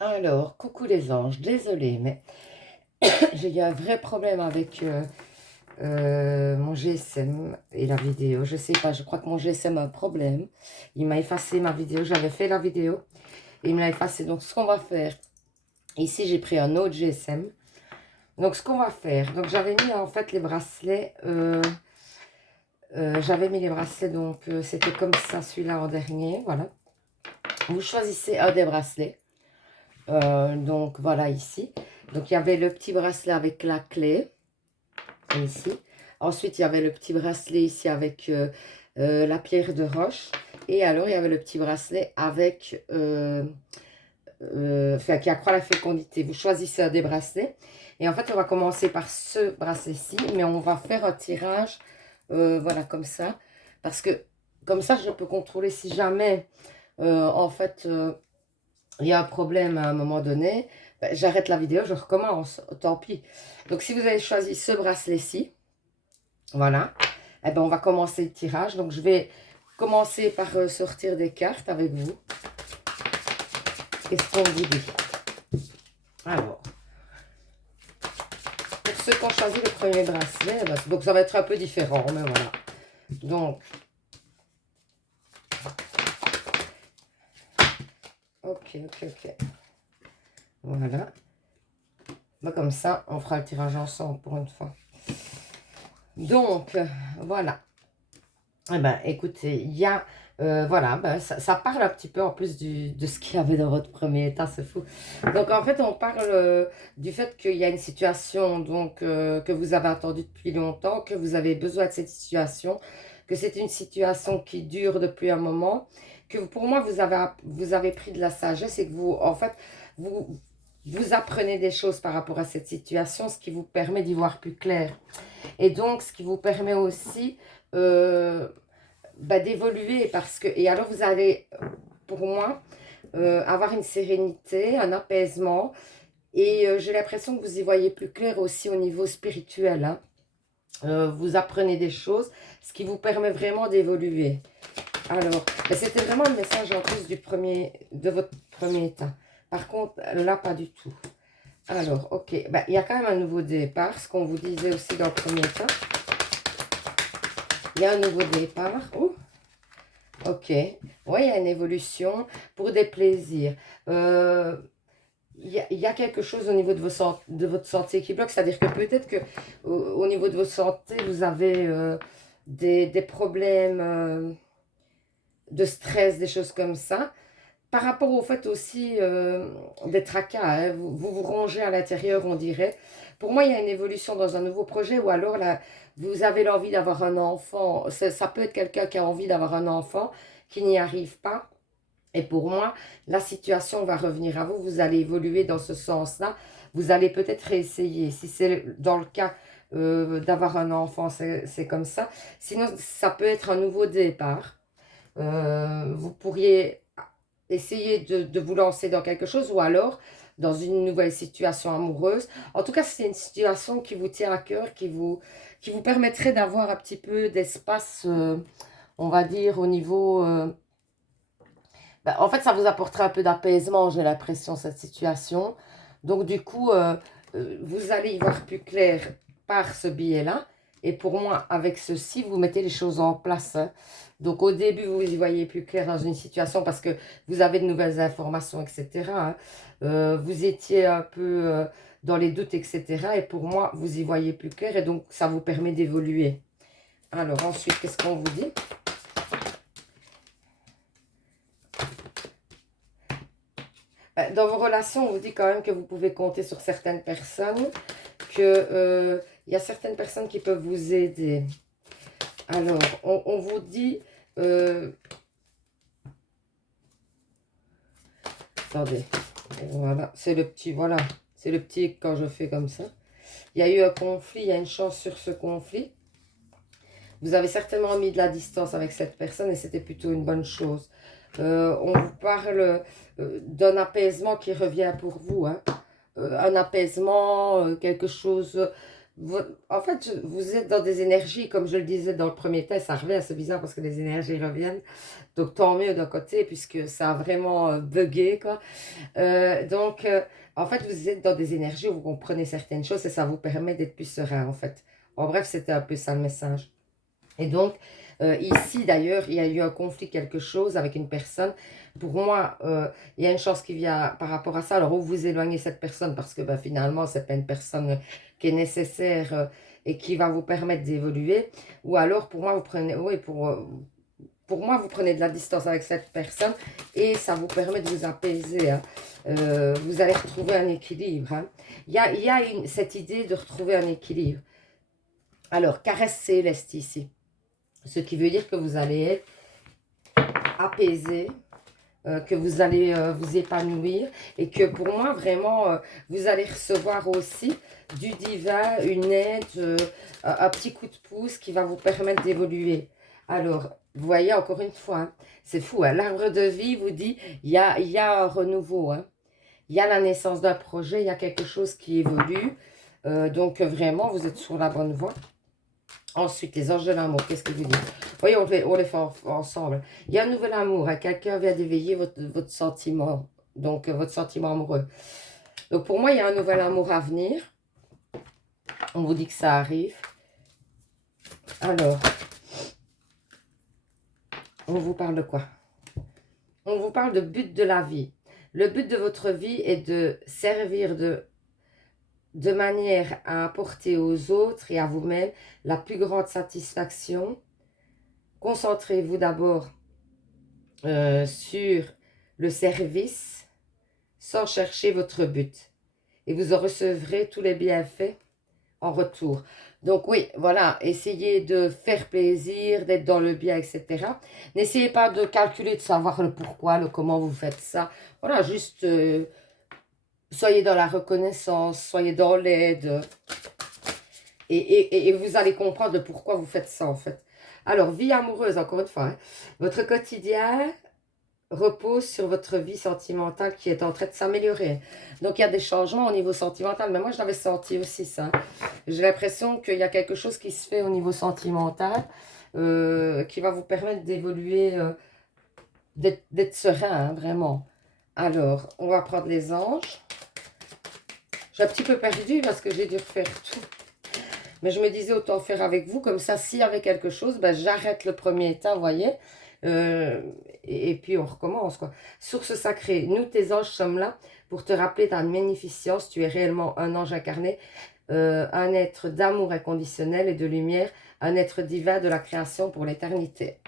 Alors, coucou les anges, désolée, mais j'ai eu un vrai problème avec mon GSM et la vidéo. Je sais pas, je crois que mon GSM a un problème. Il m'a effacé ma vidéo, j'avais fait la vidéo et il me l'a effacé. Donc, ce qu'on va faire, ici j'ai pris un autre GSM. Donc, ce qu'on va faire, donc j'avais mis en fait les bracelets, j'avais mis les bracelets, donc c'était comme ça, celui-là en dernier, voilà. Vous choisissez un des bracelets. Donc voilà ici. Donc il y avait le petit bracelet avec la clé, ici. Ensuite il y avait le petit bracelet ici avec la pierre de roche. Et alors il y avait le petit bracelet avec, enfin qui accroît la fécondité. Vous choisissez un des bracelets. Et en fait on va commencer par ce bracelet-ci, mais on va faire un tirage, voilà comme ça. Parce que comme ça je peux contrôler si jamais, en fait... il y a un problème à un moment donné, ben, j'arrête la vidéo, je recommence, tant pis. Donc, si vous avez choisi ce bracelet-ci, voilà, eh ben, on va commencer le tirage. Donc, je vais commencer par sortir des cartes avec vous. Qu'est-ce qu'on vous dit? Alors, pour ceux qui ont choisi le premier bracelet, eh ben, donc ça va être un peu différent, mais voilà. Donc, ok, ok, ok. Voilà. Ben, comme ça, on fera le tirage ensemble pour une fois. Donc, voilà. Eh ben, écoutez, il y a, voilà, ben, ça parle un petit peu en plus de ce qu'il y avait dans votre premier état, c'est fou. Donc, en fait, on parle du fait qu'il y a une situation donc, que vous avez attendue depuis longtemps, que vous avez besoin de cette situation, que c'est une situation qui dure depuis un moment, que pour moi, vous avez pris de la sagesse et que vous, en fait, vous, vous apprenez des choses par rapport à cette situation, ce qui vous permet d'y voir plus clair. Et donc, ce qui vous permet aussi bah, d'évoluer parce que... Et alors, vous allez, pour moi, avoir une sérénité, un apaisement. Et j'ai l'impression que vous y voyez plus clair aussi au niveau spirituel, hein. Vous apprenez des choses, ce qui vous permet vraiment d'évoluer. Alors, bah, c'était vraiment le message en plus de votre premier état. Par contre, là, pas du tout. Alors, ok, bah, il y a quand même un nouveau départ, ce qu'on vous disait aussi dans le premier état. Il y a un nouveau départ. Oh, ok. Oui, il y a une évolution pour des plaisirs. Il y a quelque chose au niveau de, de votre santé qui bloque. C'est-à-dire que peut-être que au niveau de votre santé, vous avez des problèmes de stress, des choses comme ça. Par rapport au fait aussi des tracas, hein, vous rongez à l'intérieur, on dirait. Pour moi, il y a une évolution dans un nouveau projet ou alors là, vous avez l'envie d'avoir un enfant. Ça peut être quelqu'un qui a envie d'avoir un enfant, qui n'y arrive pas. Et pour moi, la situation va revenir à vous. Vous allez évoluer dans ce sens-là. Vous allez peut-être réessayer. Si c'est dans le cas d'avoir un enfant, c'est comme ça. Sinon, ça peut être un nouveau départ. Vous pourriez essayer de vous lancer dans quelque chose ou alors dans une nouvelle situation amoureuse. En tout cas, c'est une situation qui vous tient à cœur, qui vous permettrait d'avoir un petit peu d'espace, on va dire, au niveau... ben, en fait, ça vous apporterait un peu d'apaisement, j'ai l'impression, cette situation. Donc, du coup, vous allez y voir plus clair par ce billet-là. Et pour moi, avec ceci, vous mettez les choses en place, hein. Donc, au début, vous y voyez plus clair dans une situation parce que vous avez de nouvelles informations, etc., hein. Vous étiez un peu dans les doutes, etc. Et pour moi, vous y voyez plus clair et donc, ça vous permet d'évoluer. Alors, ensuite, qu'est-ce qu'on vous dit? Dans vos relations, on vous dit quand même que vous pouvez compter sur certaines personnes, que il y a certaines personnes qui peuvent vous aider. Alors, on vous dit... attendez, voilà, c'est le petit, voilà, c'est le petit quand je fais comme ça. Il y a eu un conflit, il y a une chance sur ce conflit. Vous avez certainement mis de la distance avec cette personne et c'était plutôt une bonne chose. On vous parle d'un apaisement qui revient pour vous, hein. Un apaisement, quelque chose... En fait, vous êtes dans des énergies, comme je le disais dans le premier test, ça revient, c'est bizarre parce que les énergies reviennent. Donc tant mieux d'un côté, puisque ça a vraiment bugué, quoi. Donc, en fait, vous êtes dans des énergies où vous comprenez certaines choses et ça vous permet d'être plus serein, en fait. En bref, c'était un peu ça le message. Et donc, ici, d'ailleurs, il y a eu un conflit, quelque chose avec une personne. Pour moi, il y a une chance qui vient par rapport à ça. Alors, ou vous éloignez cette personne parce que ben, finalement, ce n'est pas une personne qui est nécessaire et qui va vous permettre d'évoluer. Ou alors, pour moi, vous prenez, oui, pour moi, vous prenez de la distance avec cette personne et ça vous permet de vous apaiser. Hein. Vous allez retrouver un équilibre. Hein. Il y a cette idée de retrouver un équilibre. Alors, caresse céleste ici. Ce qui veut dire que vous allez être apaisé, que vous allez vous épanouir et que pour moi, vraiment, vous allez recevoir aussi du divin, une aide, un petit coup de pouce qui va vous permettre d'évoluer. Alors, vous voyez, encore une fois, hein, c'est fou, hein, l'arbre de vie vous dit, il y a un renouveau, hein, il y a la naissance d'un projet, il y a quelque chose qui évolue. Donc, vraiment, vous êtes sur la bonne voie. Ensuite, les anges de l'amour, qu'est-ce qu'ils vous disent? Oui, on les fait ensemble. Il y a un nouvel amour. Hein, quelqu'un vient d'éveiller votre sentiment. Donc, votre sentiment amoureux. Donc, pour moi, il y a un nouvel amour à venir. On vous dit que ça arrive. Alors, on vous parle de quoi? On vous parle de but de la vie. Le but de votre vie est de servir de manière à apporter aux autres et à vous-même la plus grande satisfaction. Concentrez-vous d'abord sur le service sans chercher votre but. Et vous en recevrez tous les bienfaits en retour. Donc oui, voilà, essayez de faire plaisir, d'être dans le bien, etc. N'essayez pas de calculer, de savoir le pourquoi, le comment vous faites ça. Voilà, juste soyez dans la reconnaissance, soyez dans l'aide. Et vous allez comprendre le pourquoi vous faites ça, en fait. Alors, vie amoureuse, encore une fois. Hein. Votre quotidien repose sur votre vie sentimentale qui est en train de s'améliorer. Donc, il y a des changements au niveau sentimental. Mais moi, je l'avais senti aussi, ça. J'ai l'impression qu'il y a quelque chose qui se fait au niveau sentimental qui va vous permettre d'évoluer, d'être serein, hein, vraiment. Alors, on va prendre les anges. J'ai un petit peu perdu parce que j'ai dû refaire tout. Mais je me disais, autant faire avec vous. Comme ça, s'il y avait quelque chose, ben, j'arrête le premier état, vous voyez. Et puis, on recommence, quoi. Source sacrée, nous, tes anges, sommes là pour te rappeler ta magnificence. Tu es réellement un ange incarné, un être d'amour inconditionnel et de lumière, un être divin de la création pour l'éternité.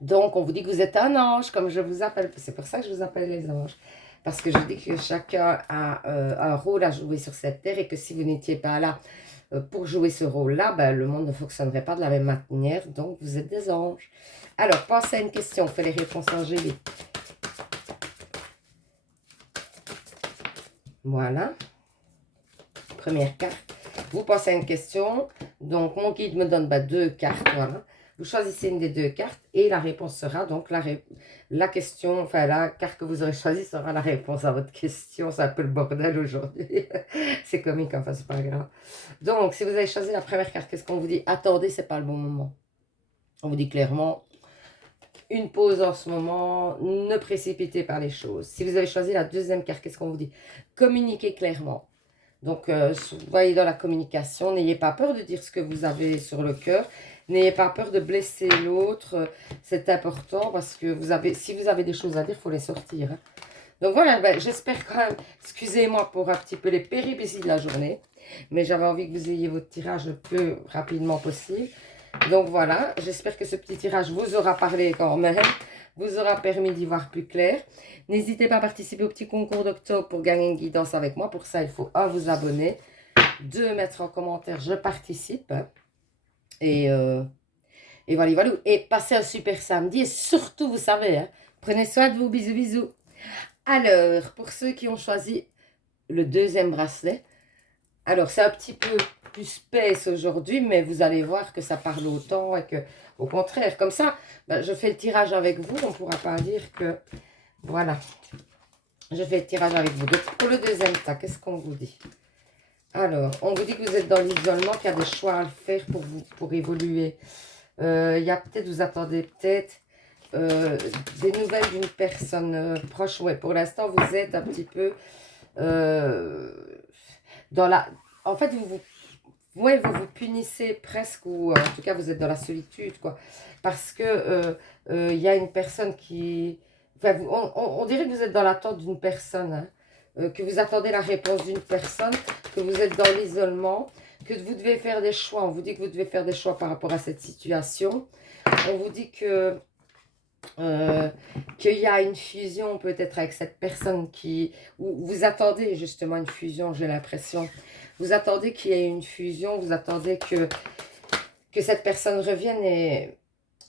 Donc, on vous dit que vous êtes un ange, comme je vous appelle. C'est pour ça que je vous appelle les anges. Parce que je dis que chacun a un rôle à jouer sur cette terre et que si vous n'étiez pas là pour jouer ce rôle-là, ben, le monde ne fonctionnerait pas de la même manière. Donc, vous êtes des anges. Alors, pensez à une question. On fait les réponses angéliques. Voilà. Première carte. Vous pensez à une question. Donc, mon guide me donne deux cartes. Voilà. Vous choisissez une des deux cartes et la réponse sera donc la question, enfin la carte que vous aurez choisie sera la réponse à votre question. C'est un peu le bordel aujourd'hui. C'est comique, enfin c'est pas grave. Donc, si vous avez choisi la première carte, qu'est-ce qu'on vous dit? Attendez, c'est pas le bon moment. On vous dit clairement, une pause en ce moment, ne précipitez pas les choses. Si vous avez choisi la deuxième carte, qu'est-ce qu'on vous dit? Communiquez clairement. Donc, soyez dans la communication. N'ayez pas peur de dire ce que vous avez sur le cœur. N'ayez pas peur de blesser l'autre. C'est important parce que si vous avez des choses à dire, il faut les sortir. Hein. Donc voilà, ben, j'espère quand même, excusez-moi pour un petit peu les péripéties de la journée, mais j'avais envie que vous ayez votre tirage le plus rapidement possible. Donc voilà, j'espère que ce petit tirage vous aura parlé quand même, vous aura permis d'y voir plus clair. N'hésitez pas à participer au petit concours d'octobre pour gagner une guidance avec moi. Pour ça, il faut 1, vous abonner, 2, mettre en commentaire, je participe. Et voilà, voilà. Et passez un super samedi. Et surtout, vous savez, hein, prenez soin de vous. Bisous, bisous. Alors, pour ceux qui ont choisi le deuxième bracelet, alors c'est un petit peu plus space aujourd'hui, mais vous allez voir que ça parle autant et que, au contraire, comme ça, ben, je fais le tirage avec vous. On ne pourra pas dire que, voilà, je fais le tirage avec vous. Donc, pour le deuxième tas, qu'est-ce qu'on vous dit? Alors, on vous dit que vous êtes dans l'isolement, qu'il y a des choix à faire pour vous, pour évoluer. Il y a peut-être, vous attendez peut-être des nouvelles d'une personne proche. Ouais, pour l'instant, vous êtes un petit peu euh, dans la... En fait, ouais, vous vous punissez presque, ou en tout cas, vous êtes dans la solitude, quoi. Parce que il y a une personne qui... Enfin, on dirait que vous êtes dans l'attente d'une personne, hein, que vous attendez la réponse d'une personne, que vous êtes dans l'isolement, que vous devez faire des choix. On vous dit que vous devez faire des choix par rapport à cette situation. On vous dit que qu'il y a une fusion peut-être avec cette personne qui... Ou vous attendez justement une fusion, j'ai l'impression. Vous attendez qu'il y ait une fusion, vous attendez que cette personne revienne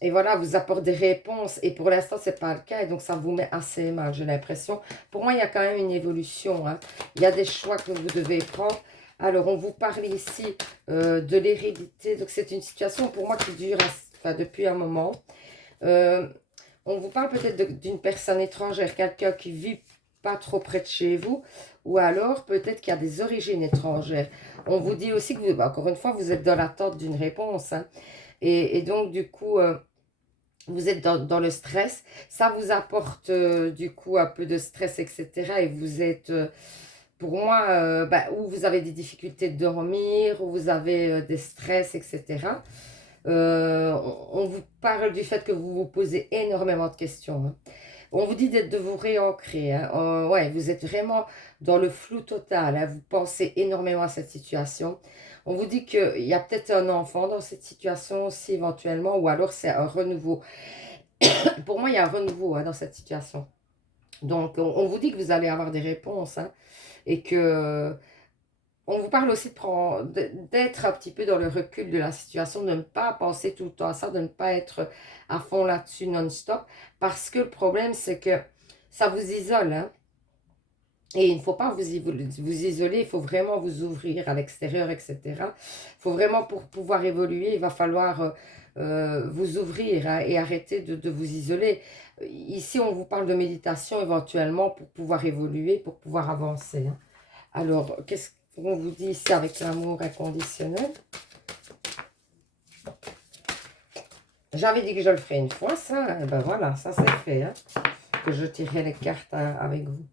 et voilà, vous apporte des réponses. Et pour l'instant, ce n'est pas le cas et donc ça vous met assez mal, j'ai l'impression. Pour moi, il y a quand même une évolution, hein. Il y a des choix que vous devez prendre. Alors, on vous parle ici de l'hérédité. Donc, c'est une situation pour moi qui dure enfin, depuis un moment. On vous parle peut-être d'une personne étrangère, quelqu'un qui vit pas trop près de chez vous, ou alors peut-être qu'il y a des origines étrangères. On vous dit aussi que, vous, encore une fois, vous êtes dans l'attente d'une réponse, hein. Et donc, du coup, vous êtes dans le stress. Ça vous apporte, du coup, un peu de stress, etc. Et vous êtes, pour moi, où vous avez des difficultés de dormir, où vous avez des stress, etc. On vous parle du fait que vous vous posez énormément de questions, hein. On vous dit de vous réancrer, hein. Ouais, vous êtes vraiment dans le flou total, hein. Vous pensez énormément à cette situation. On vous dit qu'il y a peut-être un enfant dans cette situation aussi éventuellement, ou alors c'est un renouveau. Pour moi, il y a un renouveau, hein, dans cette situation. Donc, on vous dit que vous allez avoir des réponses, hein, et que on vous parle aussi d'être un petit peu dans le recul de la situation, de ne pas penser tout le temps à ça, de ne pas être à fond là-dessus non-stop. Parce que le problème, c'est que ça vous isole, hein. Et il ne faut pas vous isoler, il faut vraiment vous ouvrir à l'extérieur, etc. Il faut vraiment, pour pouvoir évoluer, il va falloir vous ouvrir, hein, et arrêter de vous isoler. Ici, on vous parle de méditation éventuellement pour pouvoir évoluer, pour pouvoir avancer, hein. Alors, qu'est-ce qu'on vous dit ici avec l'amour inconditionnel? J'avais dit que je le ferais une fois, ça. Et ben voilà, ça c'est fait, hein, que je tirerai les cartes avec vous.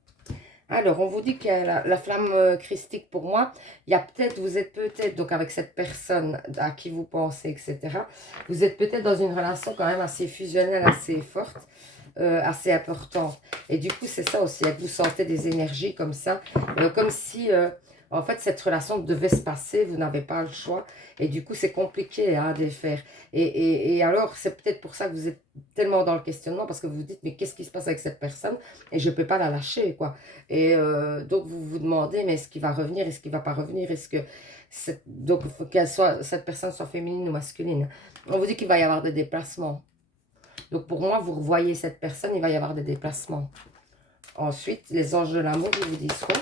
Alors, on vous dit qu'il y a la flamme christique pour moi. Il y a peut-être, vous êtes peut-être, donc avec cette personne à qui vous pensez, etc. Vous êtes peut-être dans une relation quand même assez fusionnelle, assez forte, assez importante. Et du coup, c'est ça aussi, que vous sentez des énergies comme ça, comme si, en fait, cette relation devait se passer, vous n'avez pas le choix. Et du coup, c'est compliqué, hein, à défaire. Et alors, c'est peut-être pour ça que vous êtes tellement dans le questionnement, parce que vous vous dites, mais qu'est-ce qui se passe avec cette personne? Et je ne peux pas la lâcher, quoi. Et donc, vous vous demandez, mais est-ce qu'il va revenir? Est-ce qu'il ne va pas revenir? Est-ce que... Donc, il faut cette personne soit féminine ou masculine. On vous dit qu'il va y avoir des déplacements. Donc, pour moi, vous revoyez cette personne, il va y avoir des déplacements. Ensuite, les anges de l'amour, ils vous disent quoi?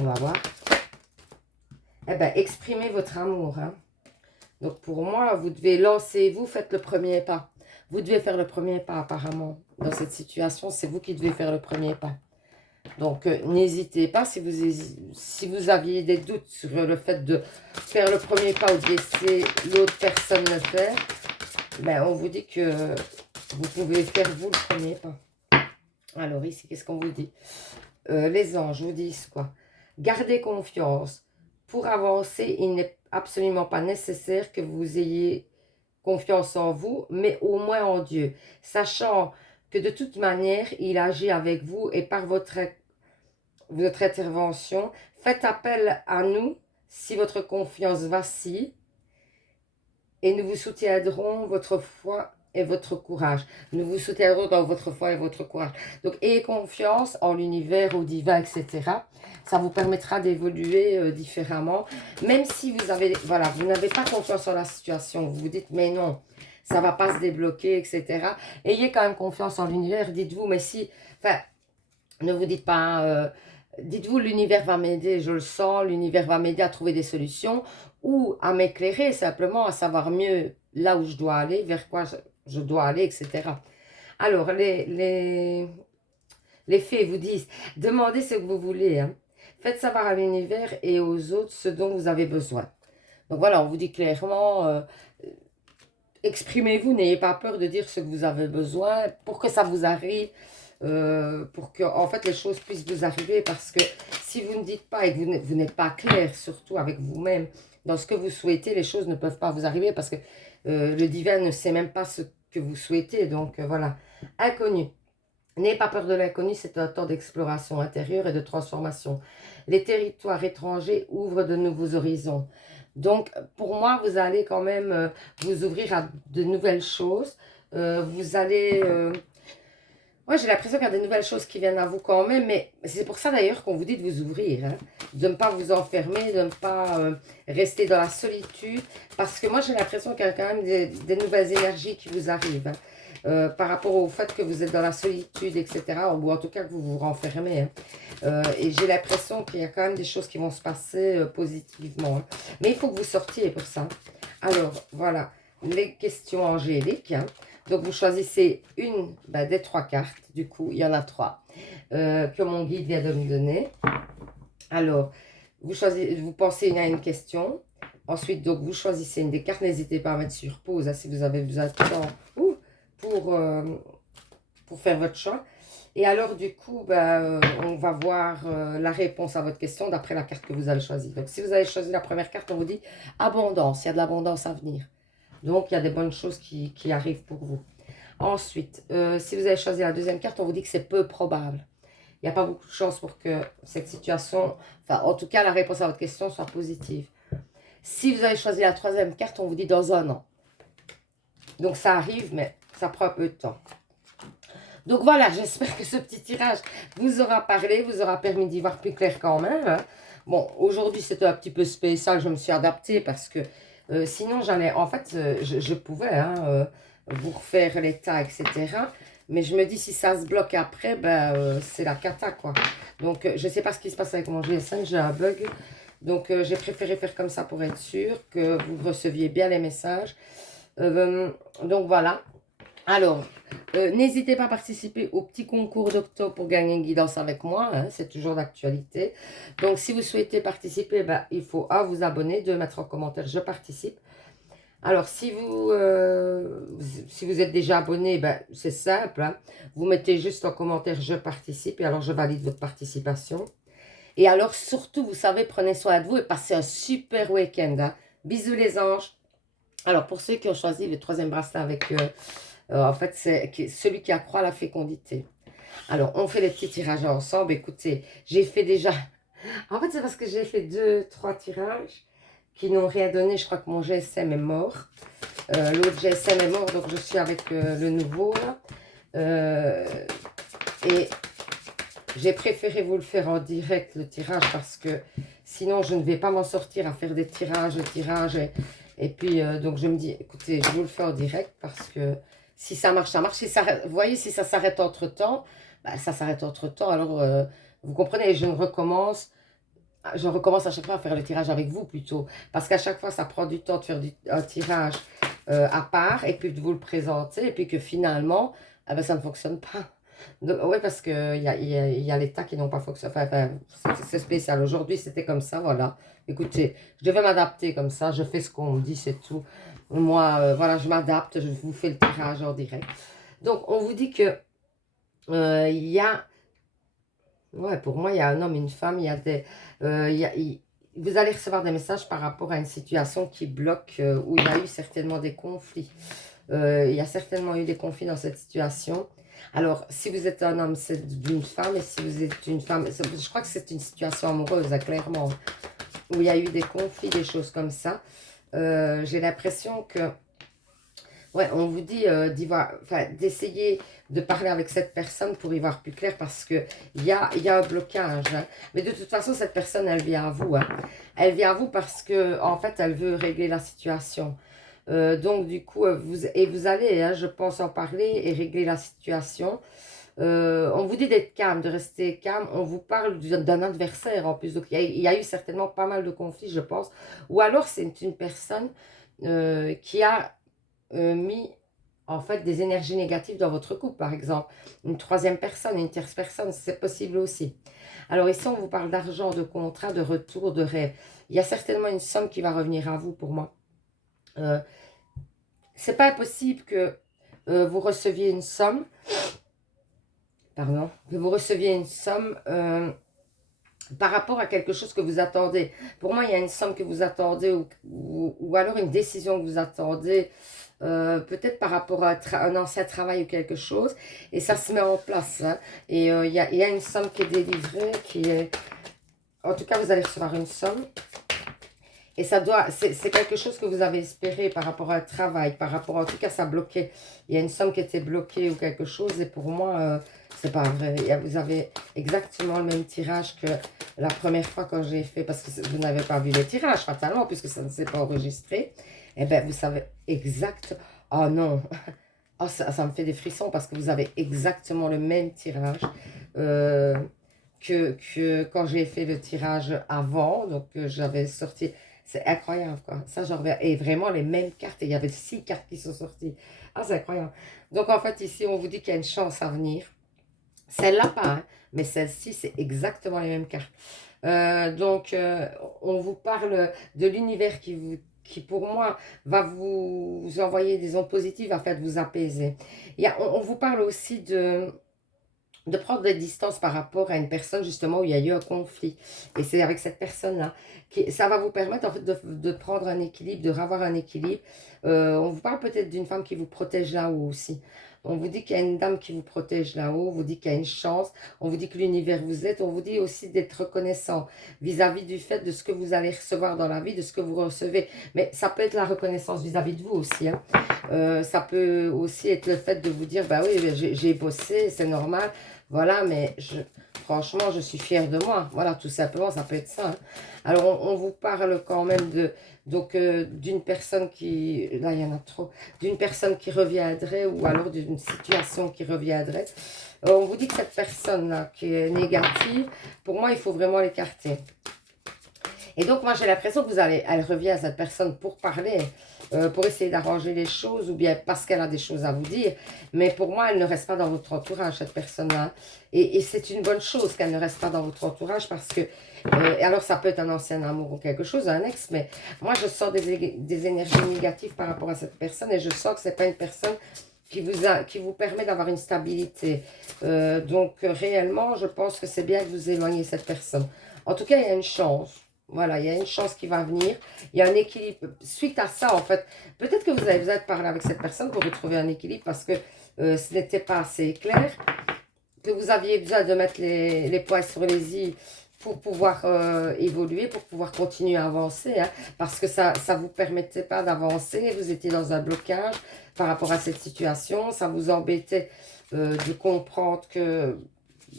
On va voir. Eh bien, exprimez votre amour, hein. Donc, pour moi, vous devez lancer, vous faites le premier pas. Vous devez faire le premier pas, apparemment. Dans cette situation, c'est vous qui devez faire le premier pas. Donc, n'hésitez pas, si vous aviez des doutes sur le fait de faire le premier pas ou de laisser l'autre personne le faire, ben, on vous dit que vous pouvez faire vous le premier pas. Alors ici, qu'est-ce qu'on vous dit? Les anges vous disent quoi? Gardez confiance. Pour avancer, il n'est absolument pas nécessaire que vous ayez confiance en vous, mais au moins en Dieu, sachant que de toute manière, il agit avec vous et par votre intervention, faites appel à nous si votre confiance vacille et nous vous soutiendrons votre foi et votre courage. Nous vous soutiendrons dans votre foi et votre courage. Donc, ayez confiance en l'univers, au divin, etc. Ça vous permettra d'évoluer différemment. Même si vous avez, voilà, vous n'avez pas confiance en la situation, vous vous dites, mais non, ça ne va pas se débloquer, etc. Ayez quand même confiance en l'univers. Dites-vous, mais si, enfin, ne vous dites pas, dites-vous, l'univers va m'aider, je le sens, l'univers va m'aider à trouver des solutions ou à m'éclairer simplement, à savoir mieux là où je dois aller, vers quoi je dois aller, etc. Alors, les fées vous disent, demandez ce que vous voulez, hein. Faites savoir à l'univers et aux autres ce dont vous avez besoin. Donc voilà, on vous dit clairement, exprimez-vous, n'ayez pas peur de dire ce que vous avez besoin pour que ça vous arrive, pour que en fait les choses puissent vous arriver, parce que si vous ne dites pas et que vous n'êtes pas clair, surtout avec vous-même, dans ce que vous souhaitez, les choses ne peuvent pas vous arriver parce que le divin ne sait même pas ce que vous souhaitez. Donc voilà, inconnu. N'ayez pas peur de l'inconnu, c'est un temps d'exploration intérieure et de transformation. Les territoires étrangers ouvrent de nouveaux horizons. Donc, pour moi, vous allez quand même vous ouvrir à de nouvelles choses. Vous allez... moi, j'ai l'impression qu'il y a de nouvelles choses qui viennent à vous quand même, mais c'est pour ça d'ailleurs qu'on vous dit de vous ouvrir, hein, de ne pas vous enfermer, de ne pas rester dans la solitude, parce que moi, j'ai l'impression qu'il y a quand même des nouvelles énergies qui vous arrivent, hein, par rapport au fait que vous êtes dans la solitude, etc., ou en tout cas que vous vous renfermez, hein. Et j'ai l'impression qu'il y a quand même des choses qui vont se passer positivement, hein. Mais il faut que vous sortiez pour ça. Alors, voilà, les questions angéliques, hein. Donc, vous choisissez une des 3 cartes. Du coup, il y en a 3 que mon guide vient de me donner. Alors, vous pensez à une question. Ensuite, donc, vous choisissez une des cartes. N'hésitez pas à mettre sur pause, hein, si vous avez besoin de temps pour faire votre choix. Et alors, du coup, on va voir la réponse à votre question d'après la carte que vous avez choisie. Donc, si vous avez choisi la première carte, on vous dit abondance. Il y a de l'abondance à venir. Donc, il y a des bonnes choses qui arrivent pour vous. Ensuite, si vous avez choisi la deuxième carte, on vous dit que c'est peu probable. Il n'y a pas beaucoup de chance pour que cette situation, enfin, en tout cas, la réponse à votre question soit positive. Si vous avez choisi la troisième carte, on vous dit dans un an. Donc, ça arrive, mais ça prend un peu de temps. Donc, voilà, j'espère que ce petit tirage vous aura parlé, vous aura permis d'y voir plus clair quand même, hein. Bon, aujourd'hui, c'était un petit peu spécial, je me suis adaptée parce que sinon, j'allais, en fait, je pouvais hein, vous refaire l'état, etc. Mais je me dis, si ça se bloque après, c'est la cata, quoi. Donc, je ne sais pas ce qui se passe avec mon GSM, j'ai un bug. Donc, j'ai préféré faire comme ça pour être sûr que vous receviez bien les messages. Donc, voilà. Alors, n'hésitez pas à participer au petit concours d'octobre pour gagner une guidance avec moi, hein, c'est toujours d'actualité. Donc, si vous souhaitez participer, il faut vous abonner, 2 mettre en commentaire « Je participe ». Alors, si vous êtes déjà abonné, c'est simple, hein, vous mettez juste en commentaire « Je participe » et alors je valide votre participation. Et alors, surtout, vous savez, prenez soin de vous et passez un super week-end, hein. Bisous les anges. Alors, pour ceux qui ont choisi le 3e bracelet avec... en fait, c'est celui qui accroît la fécondité. Alors, on fait les petits tirages ensemble. Écoutez, j'ai fait déjà... En fait, c'est parce que j'ai fait 2-3 tirages qui n'ont rien donné. Je crois que mon GSM est mort. L'autre GSM est mort, donc je suis avec le nouveau, là. Et j'ai préféré vous le faire en direct, le tirage, parce que sinon, je ne vais pas m'en sortir à faire des tirages. Et puis, donc, je me dis, écoutez, je vous le fais en direct parce que... Si ça marche, ça marche. Si ça, vous voyez, si ça s'arrête entre-temps, ça s'arrête entre-temps. Alors, vous comprenez, je recommence à chaque fois à faire le tirage avec vous plutôt. Parce qu'à chaque fois, ça prend du temps de faire un tirage à part et puis de vous le présenter. Et puis que finalement, ça ne fonctionne pas. Oui, parce qu'il y a l'État qui n'ont pas fonctionné. Enfin, c'est spécial. Aujourd'hui, c'était comme ça, voilà. Écoutez, je devais m'adapter comme ça. Je fais ce qu'on me dit, c'est tout. Moi, voilà, je m'adapte, je vous fais le tirage en direct. Donc, on vous dit que il y a... Ouais, pour moi, il y a un homme, une femme, il y a des... vous allez recevoir des messages par rapport à une situation qui bloque, où il y a eu certainement des conflits. Il y a certainement eu des conflits dans cette situation. Alors, si vous êtes un homme, c'est d'une femme. Et si vous êtes une femme, je crois que c'est une situation amoureuse, hein, clairement. Où il y a eu des conflits, des choses comme ça. J'ai l'impression que, ouais, on vous dit d'essayer de parler avec cette personne pour y voir plus clair parce qu'il y a un blocage, hein. Mais de toute façon, cette personne, elle vient à vous, hein. Elle vient à vous parce que en fait, elle veut régler la situation. Donc, du coup, vous allez, hein, je pense, en parler et régler la situation. On vous dit d'être calme, de rester calme. On vous parle d'un adversaire en plus. Donc, il y a eu certainement pas mal de conflits, je pense. Ou alors, c'est une personne qui a mis en fait, des énergies négatives dans votre couple, par exemple. Une troisième personne, une tierce personne, c'est possible aussi. Alors ici, on vous parle d'argent, de contrat, de retour, de rêve. Il y a certainement une somme qui va revenir à vous pour moi. C'est pas impossible que vous receviez une somme, pardon, que vous receviez une somme par rapport à quelque chose que vous attendez. Pour moi, il y a une somme que vous attendez ou alors une décision que vous attendez, peut-être par rapport à un ancien travail ou quelque chose, et ça se met en place. Hein. Et il y a une somme qui est délivrée, qui est... En tout cas, vous allez recevoir une somme. Et ça doit, c'est quelque chose que vous avez espéré par rapport à un travail, par rapport, en tout cas, ça bloquait. Il y a une somme qui était bloquée ou quelque chose, et pour moi, c'est pas vrai. Vous avez exactement le même tirage que la première fois quand j'ai fait, parce que vous n'avez pas vu le tirage, fatalement, puisque ça ne s'est pas enregistré. Eh bien, vous savez exact. Oh non, oh, ça me fait des frissons parce que vous avez exactement le même tirage que quand j'ai fait le tirage avant. Donc, j'avais sorti... C'est incroyable, quoi. Ça, j'en reviens. Et vraiment, les mêmes cartes. Et il y avait 6 cartes qui sont sorties. Ah, c'est incroyable. Donc, en fait, ici, on vous dit qu'il y a une chance à venir. Celle-là, pas, hein, mais celle-ci, c'est exactement les mêmes cartes. Donc, on vous parle de l'univers qui, pour moi, va vous envoyer des ondes positives afin de vous apaiser. On vous parle aussi de prendre des distances par rapport à une personne justement où il y a eu un conflit. Et c'est avec cette personne-là. Ça va vous permettre en fait de prendre un équilibre, de revoir un équilibre. On vous parle peut-être d'une femme qui vous protège là-haut aussi. On vous dit qu'il y a une dame qui vous protège là-haut, on vous dit qu'il y a une chance, on vous dit que l'univers vous aide, on vous dit aussi d'être reconnaissant vis-à-vis du fait de ce que vous allez recevoir dans la vie, de ce que vous recevez. Mais ça peut être la reconnaissance vis-à-vis de vous aussi. Hein. Ça peut aussi être le fait de vous dire, bah oui, j'ai bossé, c'est normal. Voilà, mais franchement, je suis fière de moi. Voilà, tout simplement, ça peut être ça. Hein. Alors, on vous parle quand même d'une personne qui... Là, il y en a trop. D'une personne qui reviendrait ou alors d'une situation qui reviendrait. On vous dit que cette personne-là qui est négative, pour moi, il faut vraiment l'écarter. Et donc, moi, j'ai l'impression que elle revient à cette personne pour parler, pour essayer d'arranger les choses, ou bien parce qu'elle a des choses à vous dire. Mais pour moi, elle ne reste pas dans votre entourage, cette personne-là. Et c'est une bonne chose qu'elle ne reste pas dans votre entourage, parce que, alors ça peut être un ancien amour ou quelque chose, un ex, mais moi, je sens des énergies négatives par rapport à cette personne, et je sens que ce n'est pas une personne qui vous permet d'avoir une stabilité. Donc, réellement, je pense que c'est bien que vous éloignez cette personne. En tout cas, il y a une chance. Voilà, il y a une chance qui va venir. Il y a un équilibre. Suite à ça, en fait, peut-être que vous avez besoin de parler avec cette personne pour retrouver un équilibre parce que ce n'était pas assez clair. Que vous aviez besoin de mettre les points sur les i pour pouvoir évoluer, pour pouvoir continuer à avancer. Hein, parce que ça ne vous permettait pas d'avancer. Vous étiez dans un blocage par rapport à cette situation. Ça vous embêtait de comprendre que...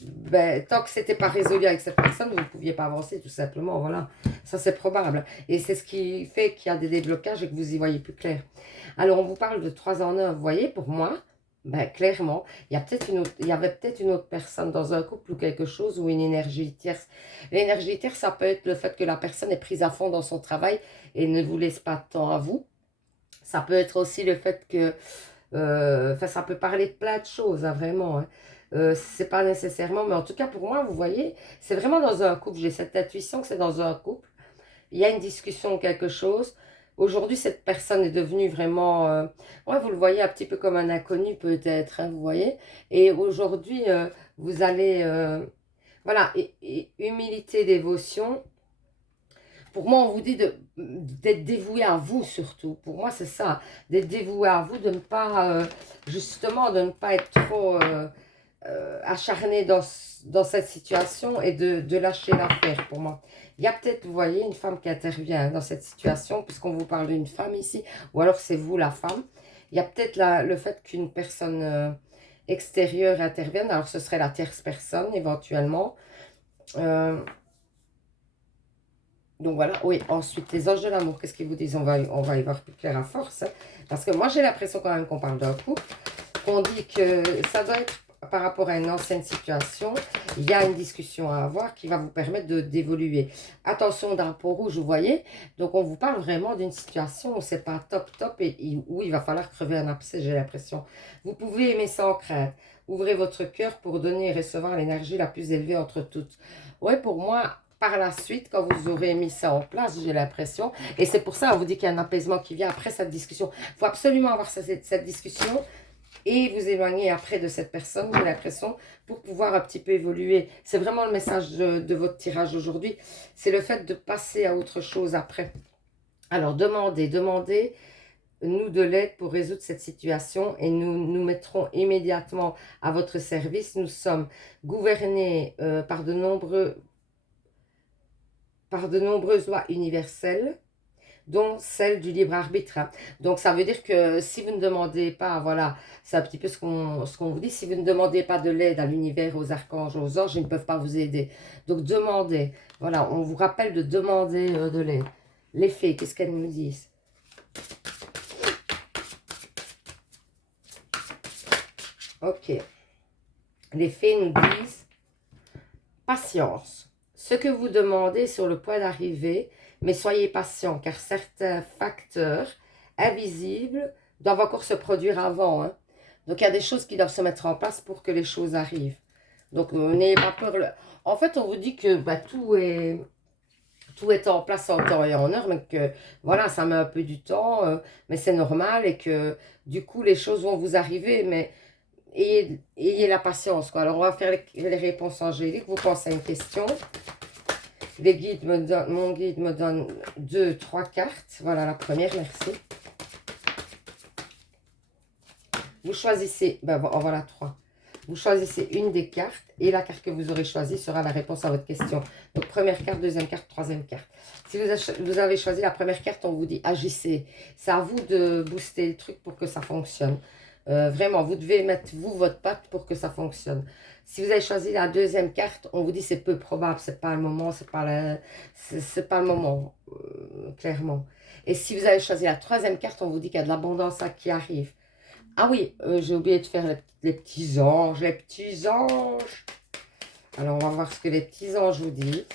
Ben, tant que ce n'était pas résolu avec cette personne, vous ne pouviez pas avancer, tout simplement. Voilà, ça c'est probable. Et c'est ce qui fait qu'il y a des déblocages et que vous y voyez plus clair. Alors, on vous parle de 3 en 1. Vous voyez, pour moi, ben, clairement, il y avait peut-être une autre personne dans un couple ou quelque chose, ou une énergie tierce. L'énergie tierce, ça peut être le fait que la personne est prise à fond dans son travail et ne vous laisse pas de temps à vous. Ça peut être aussi le fait que... Enfin, ça peut parler de plein de choses, hein, vraiment. Hein. C'est pas nécessairement, mais en tout cas pour moi, vous voyez, c'est vraiment dans un couple. J'ai cette intuition que c'est dans un couple. Il y a une discussion ou quelque chose. Aujourd'hui, cette personne est devenue vraiment, ouais, vous le voyez un petit peu comme un inconnu peut-être, hein, vous voyez. Et aujourd'hui, vous allez, voilà, et humilité, dévotion. Pour moi, on vous dit d'être dévoué à vous surtout. Pour moi, c'est ça, d'être dévoué à vous, de ne pas, justement, de ne pas être trop acharné dans cette situation et de lâcher l'affaire pour moi. Il y a peut-être, vous voyez, une femme qui intervient dans cette situation, puisqu'on vous parle d'une femme ici, ou alors c'est vous la femme. Il y a peut-être le fait qu'une personne extérieure intervienne, alors ce serait la tierce personne éventuellement. Donc voilà, oui, ensuite les anges de l'amour, qu'est-ce qu'ils vous disent? On va y voir plus clair à force. Hein, parce que moi j'ai l'impression quand même qu'on parle d'un couple, qu'on dit que ça doit être par rapport à une ancienne situation, il y a une discussion à avoir qui va vous permettre d'évoluer. Attention, drapeau rouge, vous voyez. Donc, on vous parle vraiment d'une situation où c'est pas top top et où il va falloir crever un abcès, j'ai l'impression. Vous pouvez aimer sans crainte. Ouvrez votre cœur pour donner et recevoir l'énergie la plus élevée entre toutes. Ouais, pour moi, par la suite, quand vous aurez mis ça en place, j'ai l'impression, et c'est pour ça, on vous dit qu'il y a un apaisement qui vient après cette discussion. Il faut absolument avoir cette discussion et vous éloigner après de cette personne, j'ai l'impression, pour pouvoir un petit peu évoluer. C'est vraiment le message de votre tirage aujourd'hui. C'est le fait de passer à autre chose après. Alors, demandez nous de l'aide pour résoudre cette situation et nous mettrons immédiatement à votre service. Nous sommes gouvernés par de nombreuses lois universelles, dont celle du libre arbitre. Donc, ça veut dire que si vous ne demandez pas, voilà, c'est un petit peu ce qu'on vous dit, si vous ne demandez pas de l'aide à l'univers, aux archanges, aux anges, ils ne peuvent pas vous aider. Donc, demandez. Voilà, on vous rappelle de demander de l'aide. Les fées, qu'est-ce qu'elles nous disent? Ok. Les fées nous disent patience. Ce que vous demandez est sur le point d'arriver, mais soyez patient, car certains facteurs invisibles doivent encore se produire avant. Hein. Donc, il y a des choses qui doivent se mettre en place pour que les choses arrivent. Donc, n'ayez pas peur. En fait, on vous dit que bah, tout est en place en temps et en heure, mais que voilà, ça met un peu du temps, mais c'est normal et que du coup, les choses vont vous arriver, mais ayez la patience, quoi. Alors, on va faire les réponses angéliques. Vous pensez à une question. Les guides mon guide me donne 2, 3 cartes. Voilà la première, merci. Vous choisissez, ben voilà 3. Vous choisissez une des cartes et la carte que vous aurez choisie sera la réponse à votre question. Donc, première carte, deuxième carte, troisième carte. Si vous avez choisi la première carte, on vous dit agissez. C'est à vous de booster le truc pour que ça fonctionne. Vraiment, vous devez mettre, vous, votre patte pour que ça fonctionne. Si vous avez choisi la deuxième carte, on vous dit c'est peu probable, c'est pas le moment, c'est pas le moment, clairement. Et si vous avez choisi la troisième carte, on vous dit qu'il y a de l'abondance qui arrive. Ah oui, j'ai oublié de faire les petits anges, les petits anges. Alors, on va voir ce que les petits anges vous disent.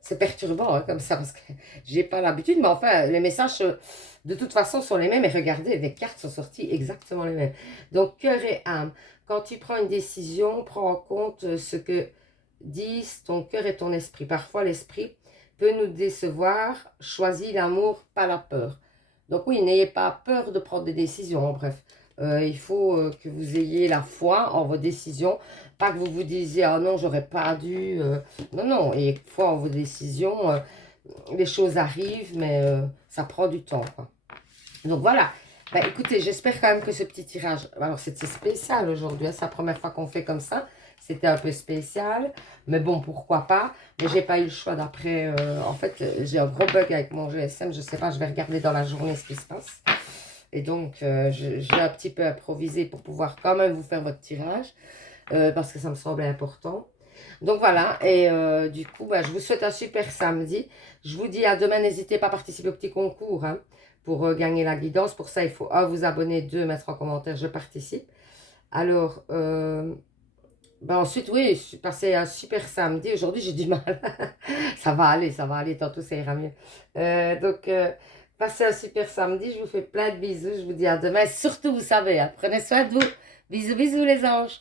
C'est perturbant hein, comme ça, parce que j'ai pas l'habitude, mais enfin, les messages, de toute façon, sont les mêmes. Et regardez, les cartes sont sorties exactement les mêmes. Donc, cœur et âme. Quand tu prends une décision, prends en compte ce que disent ton cœur et ton esprit. Parfois, l'esprit peut nous décevoir. Choisis l'amour, pas la peur. Donc oui, n'ayez pas peur de prendre des décisions, en bref. Il faut que vous ayez la foi en vos décisions. Pas que vous vous disiez, ah non, j'aurais pas dû. Non, non, ayez foi en vos décisions. Les choses arrivent, mais ça prend du temps, quoi. Donc voilà. Bah, écoutez, j'espère quand même que ce petit tirage... Alors, c'était spécial aujourd'hui. Hein, c'est la première fois qu'on fait comme ça. C'était un peu spécial. Mais bon, pourquoi pas. Mais j'ai pas eu le choix d'après... en fait, j'ai un gros bug avec mon GSM. Je sais pas, je vais regarder dans la journée ce qui se passe. Et donc, j'ai un petit peu improvisé pour pouvoir quand même vous faire votre tirage. Parce que ça me semblait important. Donc voilà, et du coup, bah, je vous souhaite un super samedi. Je vous dis à demain, n'hésitez pas à participer au petit concours hein, pour gagner la guidance. Pour ça, il faut 1, vous abonner, 2, mettre en commentaire, je participe. Alors, bah ensuite, oui, je suis passé un super samedi. Aujourd'hui, j'ai du mal. Ça va aller, tantôt ça ira mieux. Donc, passez un super samedi. Je vous fais plein de bisous. Je vous dis à demain. Surtout, vous savez, hein, prenez soin de vous. Bisous, bisous les anges.